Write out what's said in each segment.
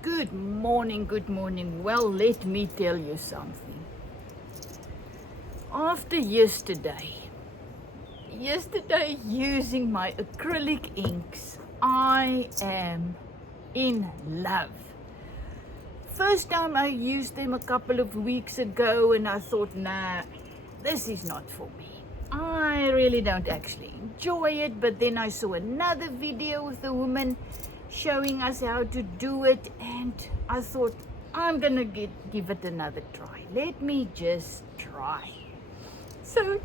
Good morning, good morning. Well, let me tell you something. After yesterday using my acrylic inks, I am in love. First time I used them a couple of weeks ago and I thought, nah, this is not for me. I really don't actually enjoy it, but then I saw another video with a woman showing us how to do it, and I thought, I'm gonna give it another try. Let me just try. So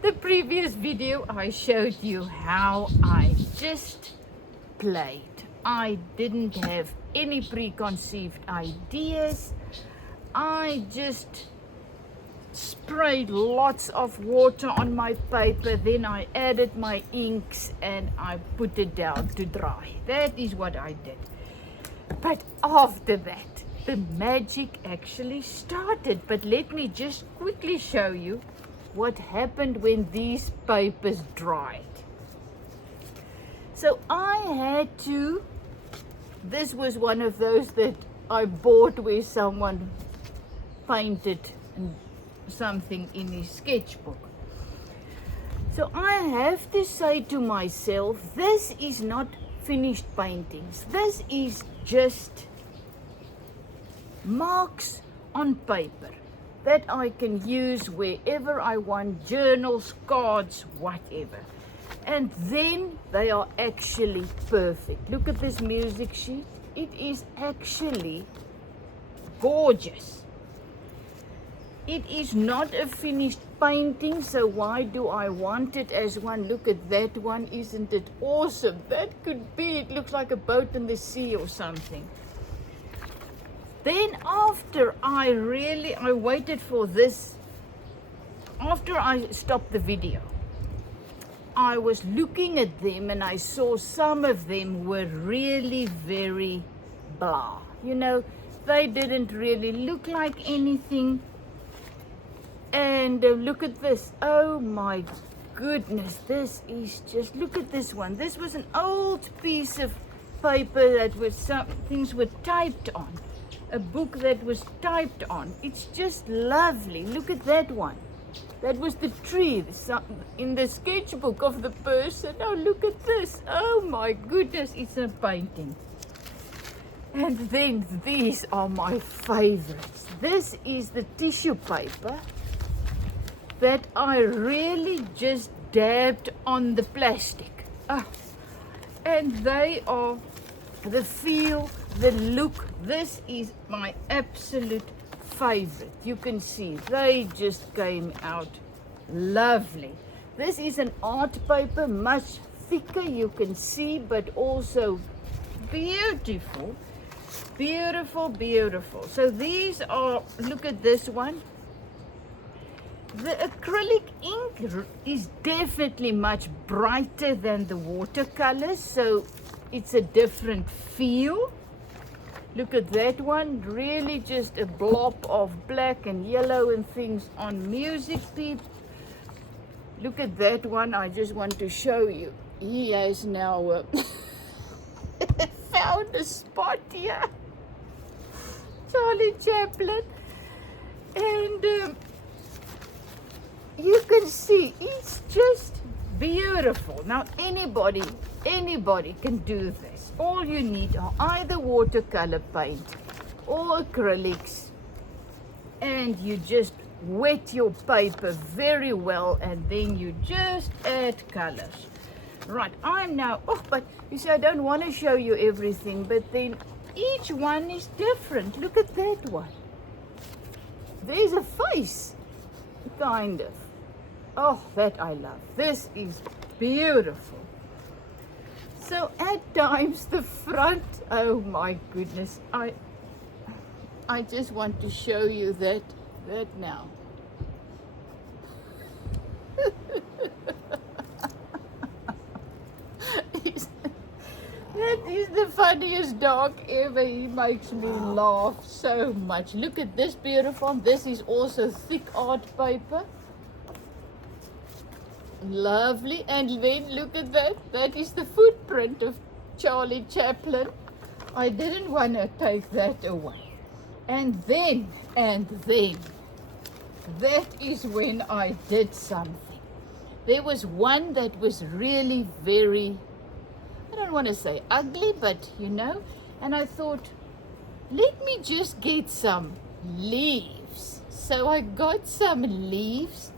the previous video I showed you how I just played. I didn't have any preconceived ideas. I just sprayed lots of water on my paper, then I added my inks and I put it down to dry. That is what I did. But after that, the magic actually started. But let me just quickly show you what happened when these papers dried. So I had to, this was one of those that I bought where someone painted something in his sketchbook. So I have to say to myself, this is not finished paintings. This is just marks on paper that I can use wherever I want, journals, cards, whatever. And then they are actually perfect. Look at this music sheet. It is actually gorgeous. It is not a finished painting, so why do I want it as one? Look at that one, isn't it awesome? That could be, it looks like a boat in the sea or something. Then after I waited for this, after I stopped the video, I was looking at them and I saw some of them were really very blah. You know, they didn't really look like anything. And look at this. Oh my goodness, this is just, look at this one. This was an old piece of paper that was, some things were typed on. A book that was typed on. It's just lovely. Look at that one. That was the tree in the sketchbook of the person. Oh, look at this. Oh my goodness, it's a painting. And then these are my favorites. This is the tissue paper that I really just dabbed on the plastic. And they are the feel, the look. This is my absolute favorite. You can see they just came out lovely. This is an art paper, much thicker, you can see, but also beautiful. Beautiful, beautiful. So these are, look at this one. The acrylic ink is definitely much brighter than the watercolors, so it's a different feel. Look at that one, really just a blob of black and yellow and things on music sheet. Look at that one, I just want to show you. He has now found a spot here. Charlie Chaplin. And you can see it's just beautiful. Now anybody can do this. All you need are either watercolor paint or acrylics, and you just wet your paper very well and then you just add colors. Right, I'm now, but you see I don't want to show you everything, but then each one is different. Look at that one. There's a face, kind of. Oh, that I love. This is beautiful. So at times the front, oh my goodness, I just want to show you that now. That is the funniest dog ever. He makes me laugh so much. Look at this beautiful. This is also thick art paper. Lovely. And then look at that. That is the footprint of Charlie Chaplin. I didn't want to take that away. And then, that is when I did something. There was one that was really very, I don't want to say ugly, but you know, and I thought, let me just get some leaves. So I got some leaves.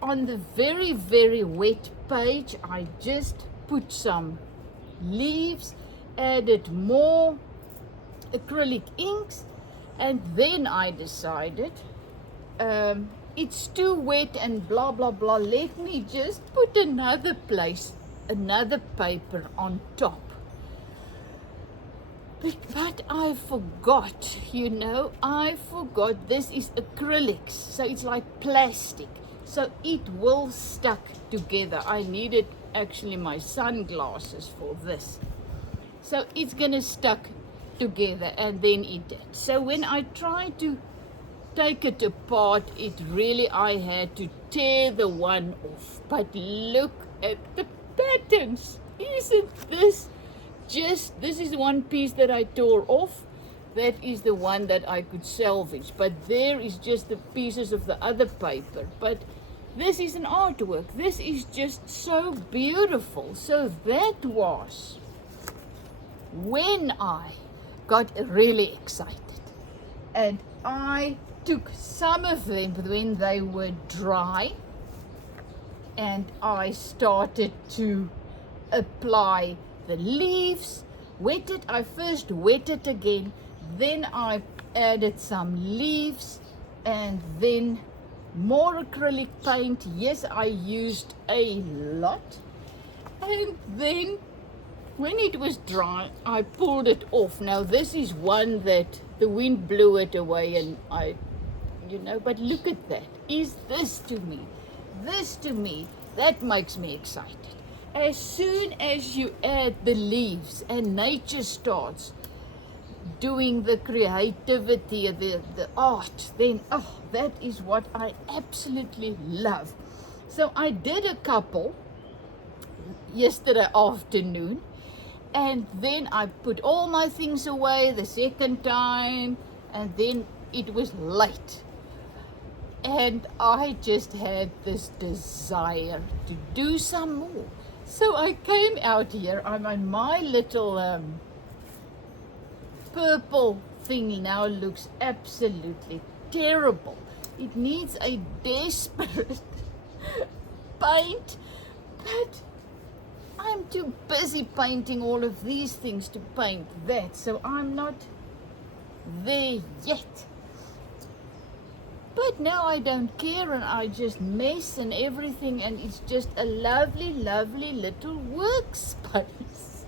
On the very, very wet page, I just put some leaves, added more acrylic inks, and then I decided it's too wet and blah blah blah, let me just put another paper on top. But I forgot, you know, I forgot this is acrylics, so it's like plastic, so it will stuck together. I needed actually my sunglasses for this, so it's gonna stuck together, and then it did. So when I tried to take it apart, it really, I had to tear the one off. But look at the patterns. Isn't this just, this is one piece that I tore off. That is the one that I could salvage, but there is just the pieces of the other paper. But this is an artwork. This is just so beautiful. So that was when I got really excited, and I took some of them when they were dry, and I started to apply the leaves. I first wetted again, then I added some leaves, and then more acrylic paint. Yes, I used a lot, and then when it was dry, I pulled it off. Now this is one that the wind blew it away, and I, you know, but look at that. Is this to me, that makes me excited. As soon as you add the leaves and nature starts doing the creativity, the art, then, oh, that is what I absolutely love. So I did a couple yesterday afternoon, and then I put all my things away the second time, and then it was late. And I just had this desire to do some more. So I came out here. I'm on my little purple thingy now. Looks absolutely terrible. It needs a desperate paint, but I'm too busy painting all of these things to paint that, so I'm not there yet. But now I don't care, and I just mess and everything, and it's just a lovely, lovely little workspace.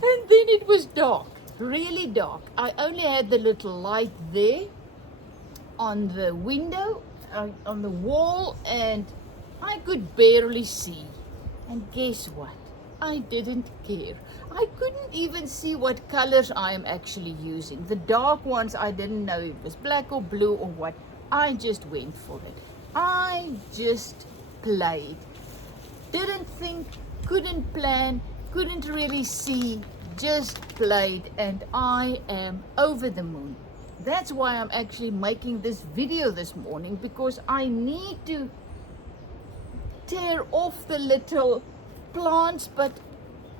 And then it was dark, really dark. I only had the little light there on the window, on the wall, and I could barely see. And guess what? I didn't care. I couldn't even see what colors I am actually using. The dark ones, I didn't know if it was black or blue or what. I just went for it. I just played. Didn't think, couldn't plan, couldn't really see, just played, and I am over the moon. That's why I'm actually making this video this morning, because I need to tear off the little plants, but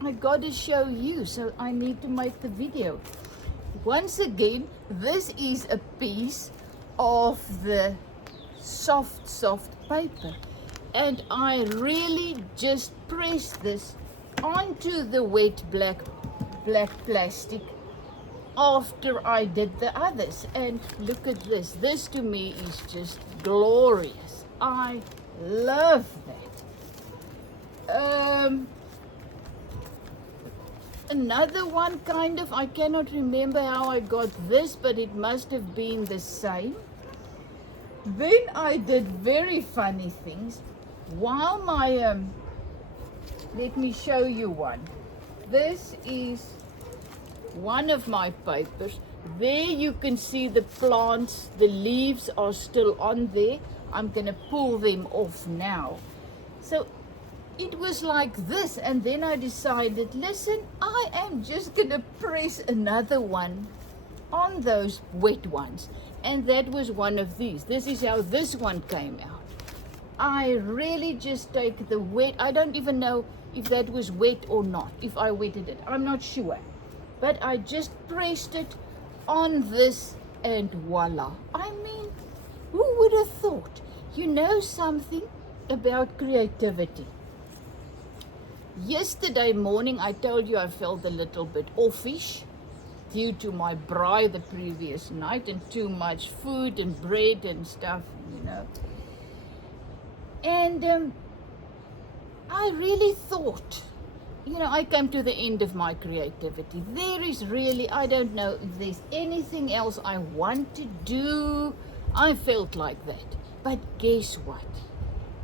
I got to show you, so I need to make the video. Once again, this is a piece of the soft paper, and I really just press this onto the wet black plastic after I did the others. And look at this. This to me is just glorious. I love that. Another one, kind of, I cannot remember how I got this, but it must have been the same. Then I did very funny things. While my, let me show you one. This is one of my papers. There you can see the plants, the leaves are still on there. I'm gonna pull them off now. So it was like this, and then I decided, listen, I am just gonna press another one on those wet ones, and that was one of these. This is how this one came out. I really just take the wet, I don't even know if that was wet or not, if I wetted it, I'm not sure, but I just pressed it on this and voila. I mean, who would have thought? You know something about creativity? Yesterday morning I told you I felt a little bit offish due to my braai the previous night and too much food and bread and stuff, you know. And I really thought, you know, I came to the end of my creativity. There is really, I don't know if there's anything else I want to do. I felt like that. But guess what?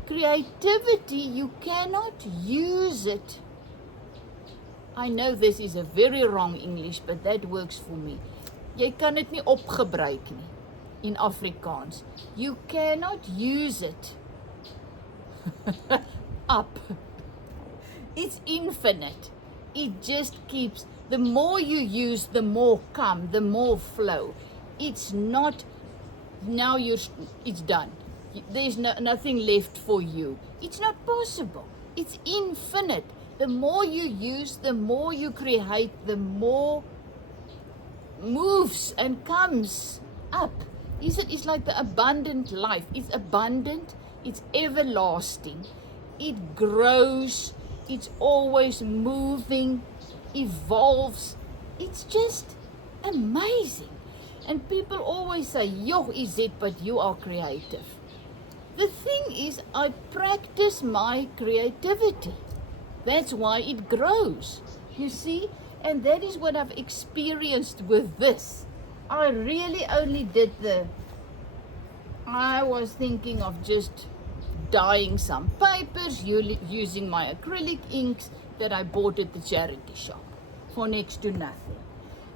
Creativity, you cannot use it. I know this is a very wrong English, but that works for me. Jy kan dit nie opgebruik nie in Afrikaans. You cannot use it up. It's infinite. It just keeps, the more you use, the more come, the more flow. It's not, now it's done. There's nothing left for you. It's not possible. It's infinite. The more you use, the more you create, the more moves and comes up. It's like the abundant life. It's abundant. It's everlasting. It grows. It's always moving, evolves. It's just amazing. And people always say, "Yo, is it, but you are creative." The thing is, I practice my creativity. That's why it grows, you see? And that is what I've experienced with this. I really only did I was thinking of just dyeing some papers using my acrylic inks that I bought at the charity shop for next to nothing.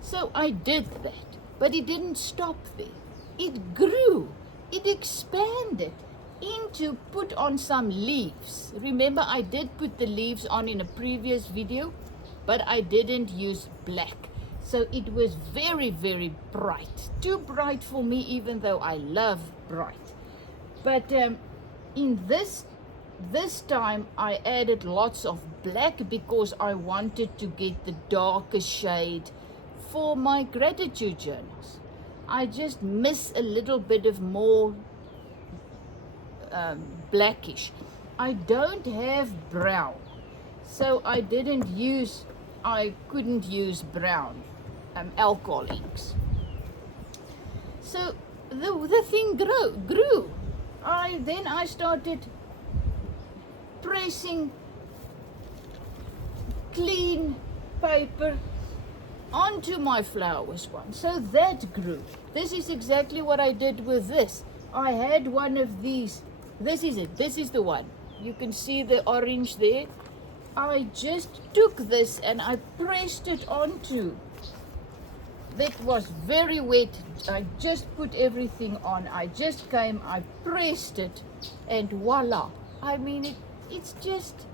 So I did that, but it didn't stop there. It grew, it expanded into put on some leaves. Remember, I did put the leaves on in a previous video, but I didn't use black. So it was very, very bright. Too bright for me, even though I love bright. But in this time, I added lots of black because I wanted to get the darker shade for my gratitude journals. I just miss a little bit of more blackish. I don't have brown, so I couldn't use brown alcohol inks. So the thing grew. Then I started pressing clean paper onto my flowers one. So that grew. This is exactly what I did with this. I had one of these. This is it. This is the one. You can see the orange there. I just took this and I pressed it onto. That was very wet. I just put everything on. I just came, I pressed it, and voila. I mean, it's just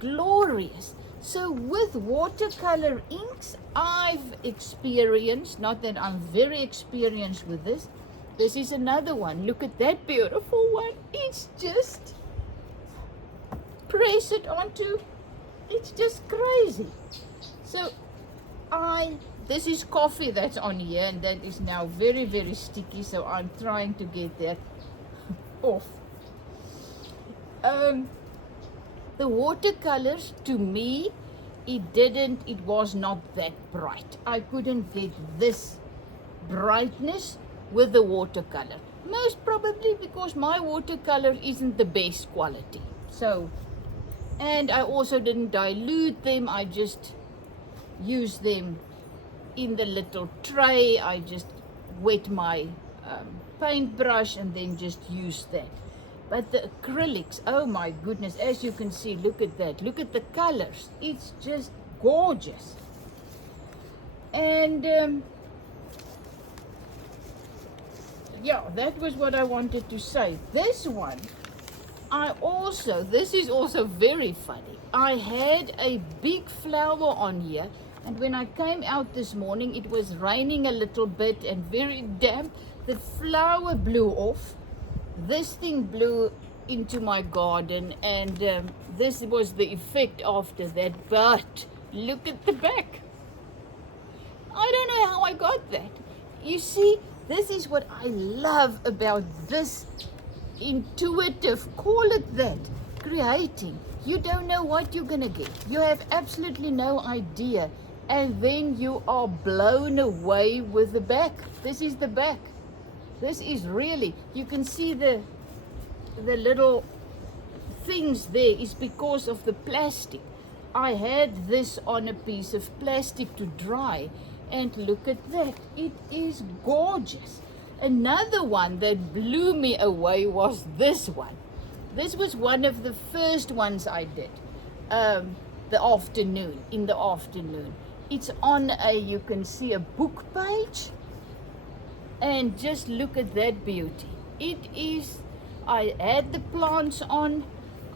glorious. So with watercolor inks, I've experienced, not that I'm very experienced with this. This is another one. Look at that beautiful one. It's just, press it onto, it's just crazy. So this is coffee that's on here, and that is now very, very sticky, so I'm trying to get that off. The watercolors, to me, it was not that bright. I couldn't get this brightness with the watercolor. Most probably because my watercolor isn't the best quality. So, and I also didn't dilute them. I just used them in the little tray. I just wet my paintbrush and then just use that. But the acrylics, oh my goodness, as you can see, look at that. Look at the colors. It's just gorgeous. And yeah, that was what I wanted to say. This one, This is also very funny. I had a big flower on here, and when I came out this morning, it was raining a little bit and very damp. The flower blew off. This thing blew into my garden, and this was the effect after that. But look at the back. I don't know how I got that. You see, this is what I love about this intuitive, call it that, creating. You don't know what you're gonna get. You have absolutely no idea, and then you are blown away with the back. This is the back. This is really, you can see the little things there is because of the plastic. I had this on a piece of plastic to dry, and look at that. It is gorgeous. Another one that blew me away was this one. This was one of the first ones I did in the afternoon. It's on you can see a book page, and just look at that beauty. It is, I had the plants on,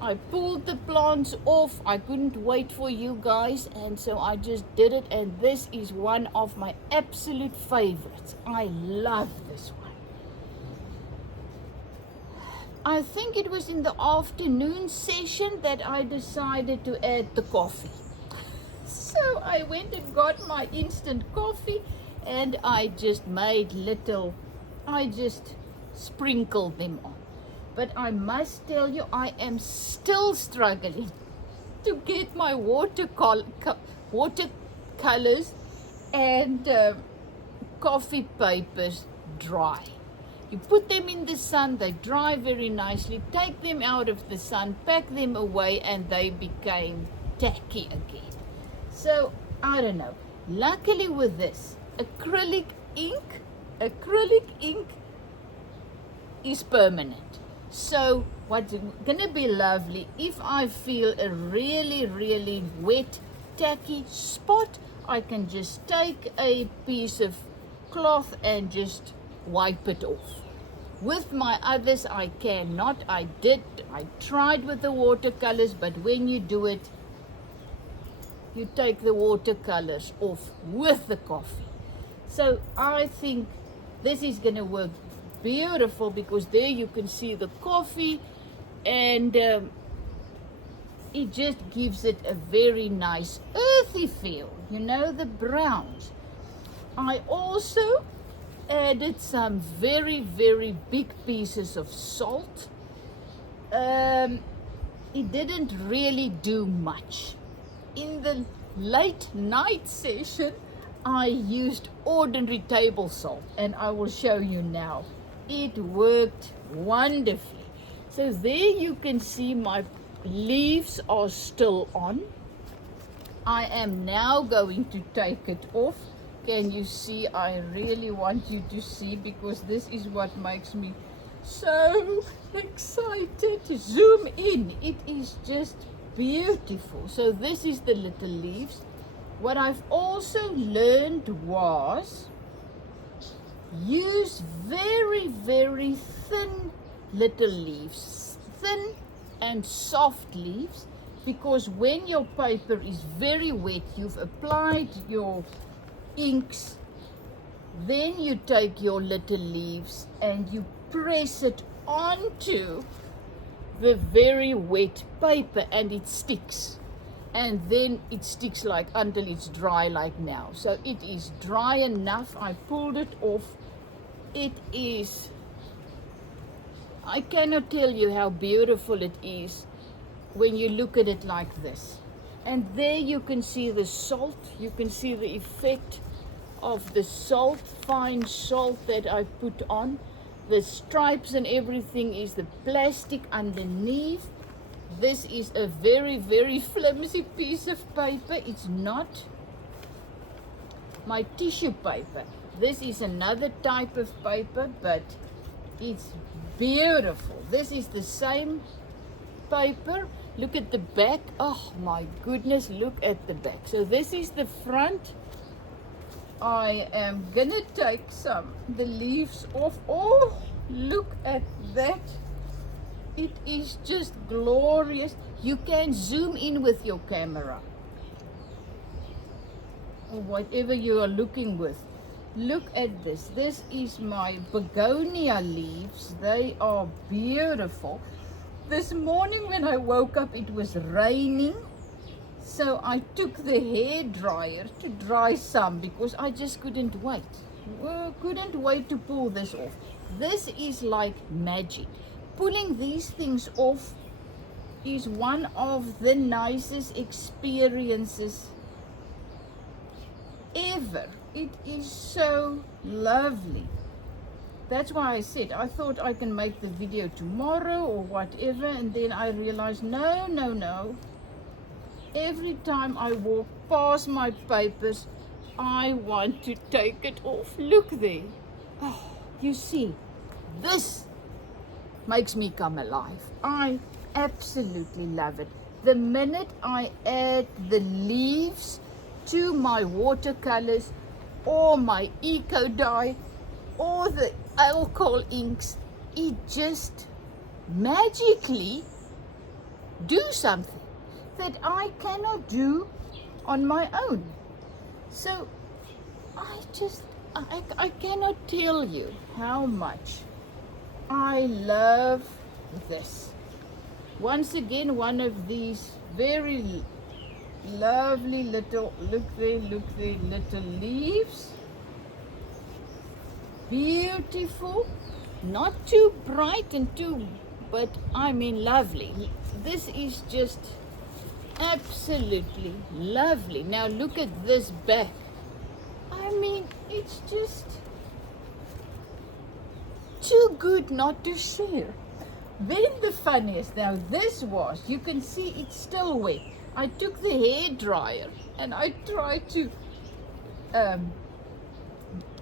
I pulled the plants off. I couldn't wait for you guys, and so I just did it, and this is one of my absolute favorites. I love this one. I think it was in the afternoon session that I decided to add the coffee. So I went and got my instant coffee, and I just sprinkled them on. But I must tell you, I am still struggling to get my watercolors and coffee papers dry. You put them in the sun, they dry very nicely, take them out of the sun, pack them away, and they became tacky again. So, I don't know. Luckily with this, acrylic ink is permanent. So, what's gonna be lovely, if I feel a really, really wet, tacky spot, I can just take a piece of cloth and just wipe it off. With my others, I cannot. I tried with the watercolors, but when you do it, you take the watercolors off with the coffee. So I think this is going to work beautiful, because there you can see the coffee, and it just gives it a very nice earthy feel, you know, the browns. I also added some very, very big pieces of salt. It didn't really do much. In the late night session, I used ordinary table salt, and I will show you now. It worked wonderfully. So there you can see my leaves are still on. I am now going to take it off. Can you see? I really want you to see, because this is what makes me so excited. Zoom in. It is just beautiful. So this is the little leaves. What I've also learned was use very, very thin little leaves, thin and soft leaves, because when your paper is very wet, you've applied your inks, then you take your little leaves and you press it onto the very wet paper, and it sticks, and then it sticks like until it's dry like now. So it is dry enough. I pulled it off. It is, I cannot tell you how beautiful it is when you look at it like this. And there you can see the salt. You can see the effect of the salt, fine salt that I put on. The stripes and everything is the plastic underneath. This is a very, very flimsy piece of paper. It's not my tissue paper. This is another type of paper, but it's beautiful. This is the same paper. Look at the back. Oh my goodness, look at the back. So this is the front. I am gonna take the leaves off. Oh, look at that. It is just glorious. You can zoom in with your camera or whatever you are looking with. Look at this. This is my begonia leaves. They are beautiful. This morning when I woke up, it was raining. So I took the hair dryer to dry some because I just couldn't wait. Couldn't wait to pull this off. This is like magic. Pulling these things off is one of the nicest experiences ever. It is so lovely. That's why I said I thought I can make the video tomorrow or whatever, and then I realized no. Every time I walk past my papers, I want to take it off. Look there. Oh, you see, this makes me come alive. I absolutely love it. The minute I add the leaves to my watercolors or my eco dye or the alcohol inks, it just magically do something that I cannot do on my own. So I cannot tell you how much I love this. Once again, one of these very lovely little, look there, little leaves. Beautiful, not too bright and too, but I mean lovely. This is just absolutely lovely. Now look at this back. I mean, it's just too good not to share. Then the funniest, now this was, you can see it's still wet. I took the hair dryer and I tried to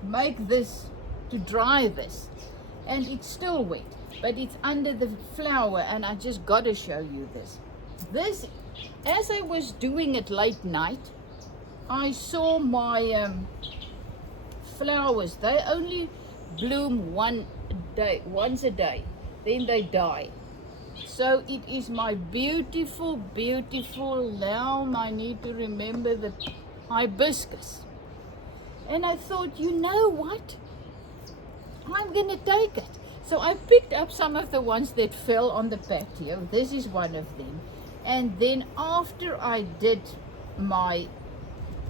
make this, to dry this, and it's still wet, but it's under the flower, and I just got to show you this. This, as I was doing it late night, I saw my flowers. They only bloom once a day, then they die. So it is my beautiful, now I need to remember the hibiscus. And I thought, you know what? I'm going to take it. So I picked up some of the ones that fell on the patio. This is one of them. And then after I did my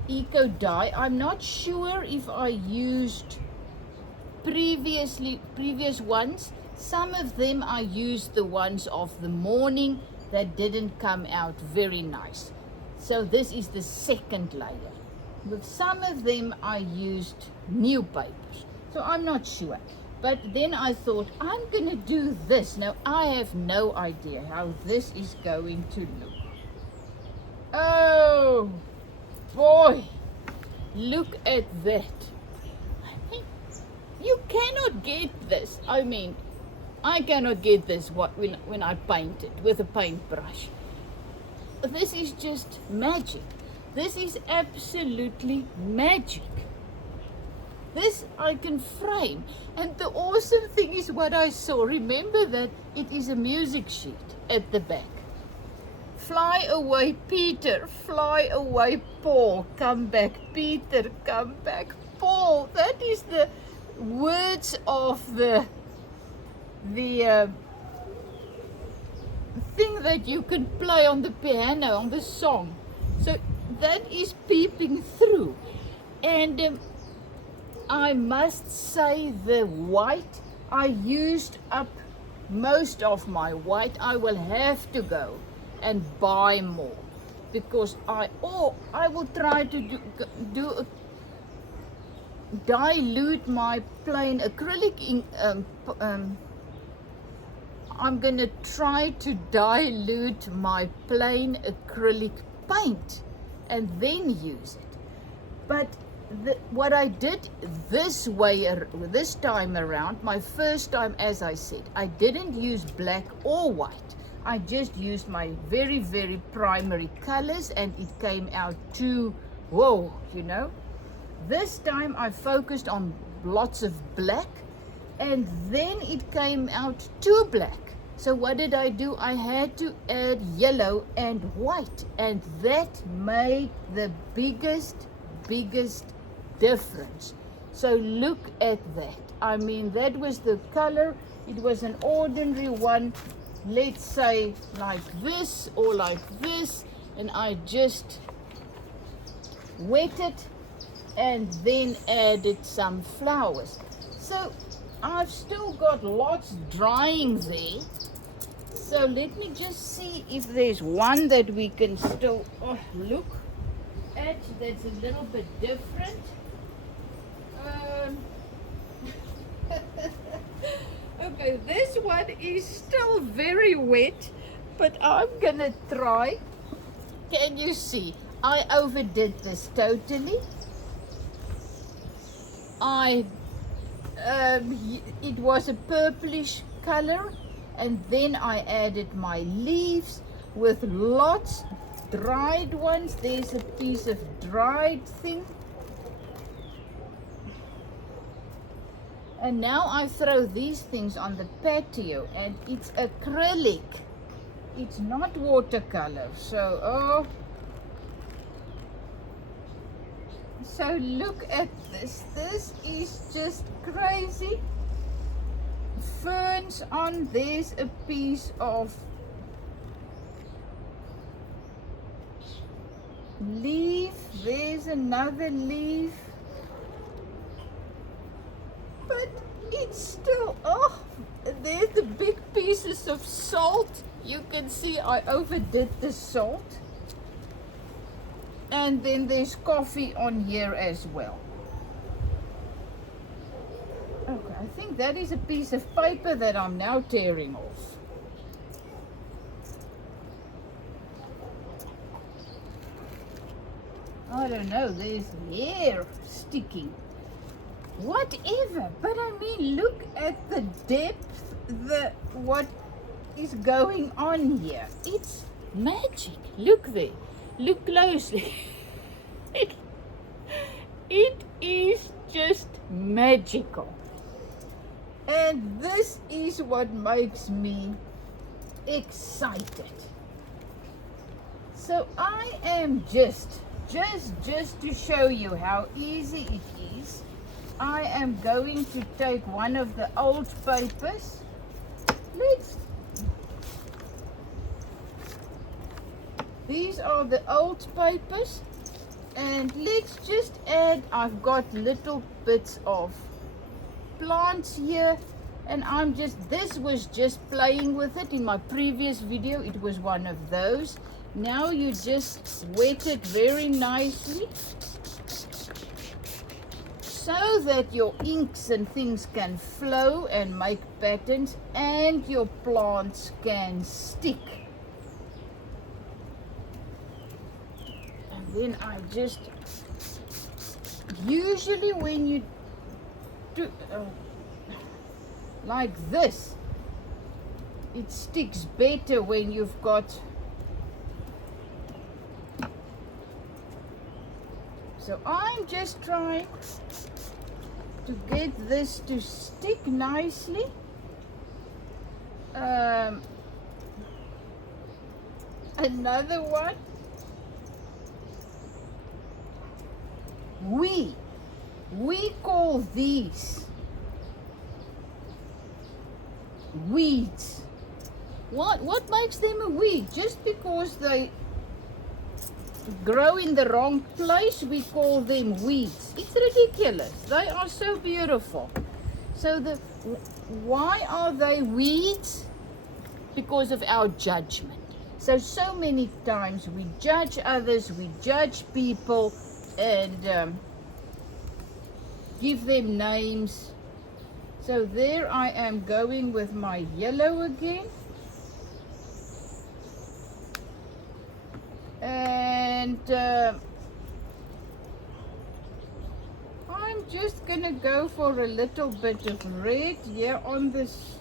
eco dye, I'm not sure if I used previous ones. Some of them I used the ones of the morning that didn't come out very nice. So this is the second layer. With some of them I used new papers. So I'm not sure. But then I thought, I'm going to do this. Now I have no idea how this is going to look. Oh boy, look at that. You cannot get this. I mean, I cannot get this when I paint it with a paintbrush. This is just magic. This is absolutely magic. This I can frame. And the awesome thing is what I saw. Remember that it is a music sheet at the back. Fly away, Peter. Fly away, Paul. Come back, Peter. Come back, Paul. That is the words of the thing that you can play on the piano, on the song. So that is peeping through. And I must say the white, I used up most of my white. I will have to go and buy more because I will try to dilute my plain acrylic ink. I'm going to try to dilute my plain acrylic paint and then use it. But what I did this time around, my first time, as I said, I didn't use black or white. I just used my very, very primary colors, and it came out too, whoa, you know. This time I focused on lots of black, and then it came out too black. So what did I do? I had to add yellow and white, and that made the biggest difference. So look at that. I mean, that was the color. It was an ordinary one, let's say like this or like this, and I just wet it and then added some flowers. So I've still got lots drying there. So let me just see if there's one that we can still look at that's a little bit different. Okay, this one is still very wet, but I'm gonna try. Can you see? I overdid this totally. It was a purplish color, and then I added my leaves with lots dried ones. There's a piece of dried thing. And now I throw these things on the patio, and it's acrylic. It's not watercolor. So, so look at this. This is just crazy. Ferns on. There's a piece of leaf. There's another leaf. But it's still, there's the big pieces of salt. You can see I overdid the salt. And then there's coffee on here as well. Okay, I think that is a piece of paper that I'm now tearing off. I don't know, there's hair sticking. Whatever, but I mean, look at the depth, what is going on here. It's magic. Look there. Look closely. It is just magical. And this is what makes me excited. So I am just to show you how easy it is, I am going to take one of the old papers. These are the old papers, and let's just add, I've got little bits of plants here, and this was just playing with it. In my previous video, it was one of those. Now you just wet it very nicely, so that your inks and things can flow and make patterns, and your plants can stick. And then I just, usually when you do like this, it sticks better when you've got. So I'm just trying to get this to stick nicely. Another one. We call these weeds. What makes them a weed? Just because they grow in the wrong place, we call them weeds. It's ridiculous. They are so beautiful. So why are they weeds? Because of our judgment. So many times we judge others, we judge people, and give them names. So there I am going with my yellow again. And I'm just gonna go for a little bit of red here on this.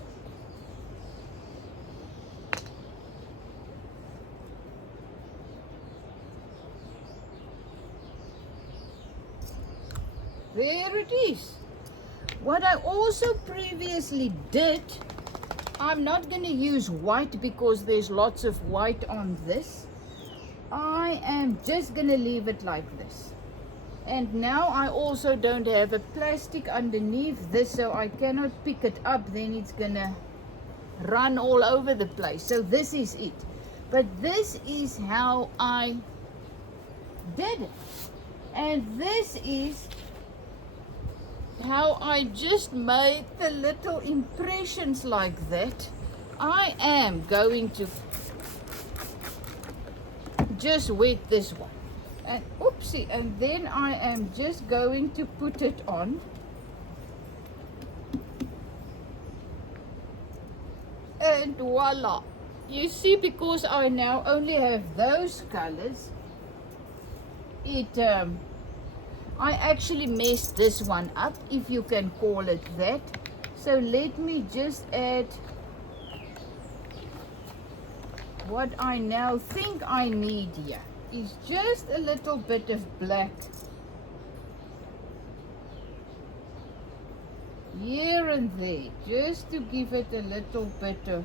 There it is. What I also previously did I'm not going to use white because there's lots of white on this. I am just going to leave it like this. And now I also don't have a plastic underneath this, so I cannot pick it up, then it's going to run all over the place. So this is it. But this is how I did it. And this is how I just made the little impressions like that. I am going to just wet this one. And oopsie, and then I am just going to put it on. And voila. You see, because I now only have those colors, I actually messed this one up, if you can call it that. So let me just add what I now think I need here. Is just a little bit of black here and there, just to give it a little bit of,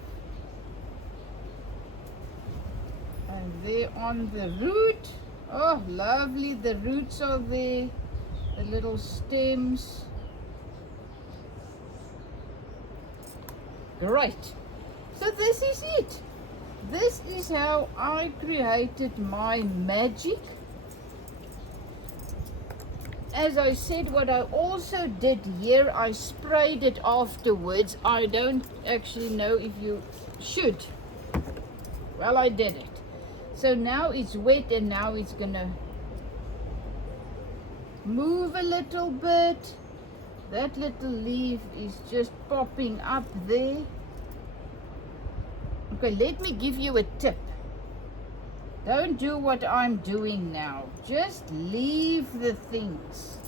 and there on the root. Oh, lovely, the roots are there, the little stems. Great. So this is it. This is how I created my magic. As I said, what I also did here, I sprayed it afterwards. I don't actually know if you should. Well, I did it. So now it's wet, and now it's gonna move a little bit. That little leaf is just popping up there. Okay, let me give you a tip. Don't do what I'm doing now. Just leave the things.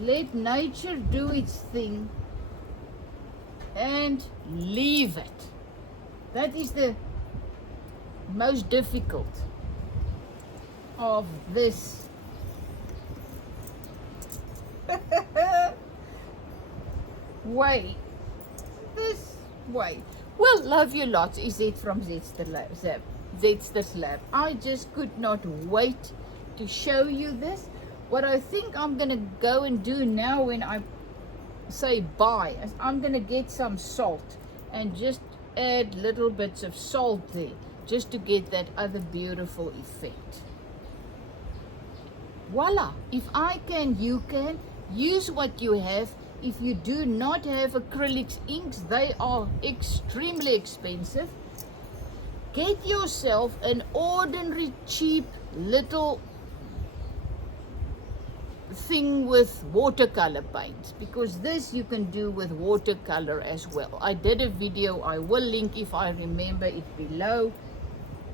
Let nature do its thing and leave it. That is the most difficult of this. Way. This way. Well, love you lots. Is it from Zetster's Lab? I just could not wait to show you this. What I think I'm going to go and do now when I say bye, is I'm going to get some salt and just add little bits of salt there, just to get that other beautiful effect. Voila. If I can, you can. Use what you have. If you do not have acrylic inks, they are extremely expensive. Get yourself an ordinary cheap little thing with watercolor paints, because this you can do with watercolor as well. I did a video, I will link if I remember it below,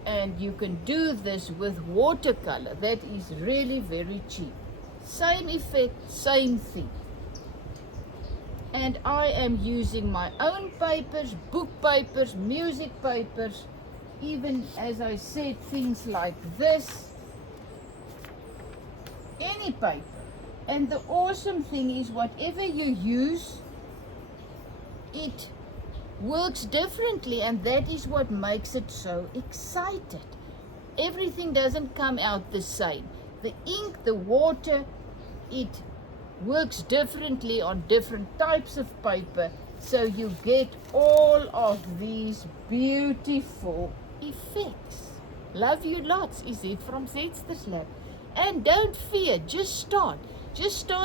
and you can do this with watercolor. That is really very cheap. Same effect, same thing. And I am using my own papers, book papers, music papers, even, as I said, things like this, any paper. And the awesome thing is, whatever you use, it works differently, and that is what makes it so excited. Everything doesn't come out the same. The ink, the water, it works differently on different types of paper, so you get all of these beautiful effects. Love you lots. Is it from Zetster's Lab? And don't fear, just start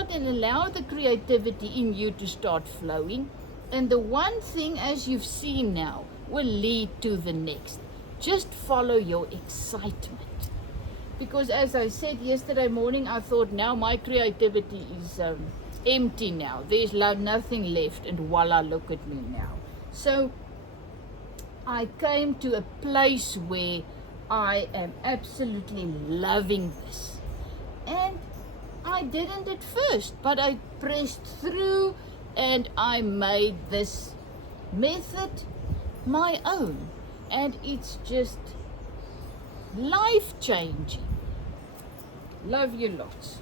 and allow the creativity in you to start flowing, and the one thing, as you've seen now, will lead to the next. Just follow your excitement. Because as I said yesterday morning, I thought now my creativity is empty now. There's nothing left, and voila, look at me now. So I came to a place where I am absolutely loving this. And I didn't at first, but I pressed through and I made this method my own. And it's just life-changing. Love you lots.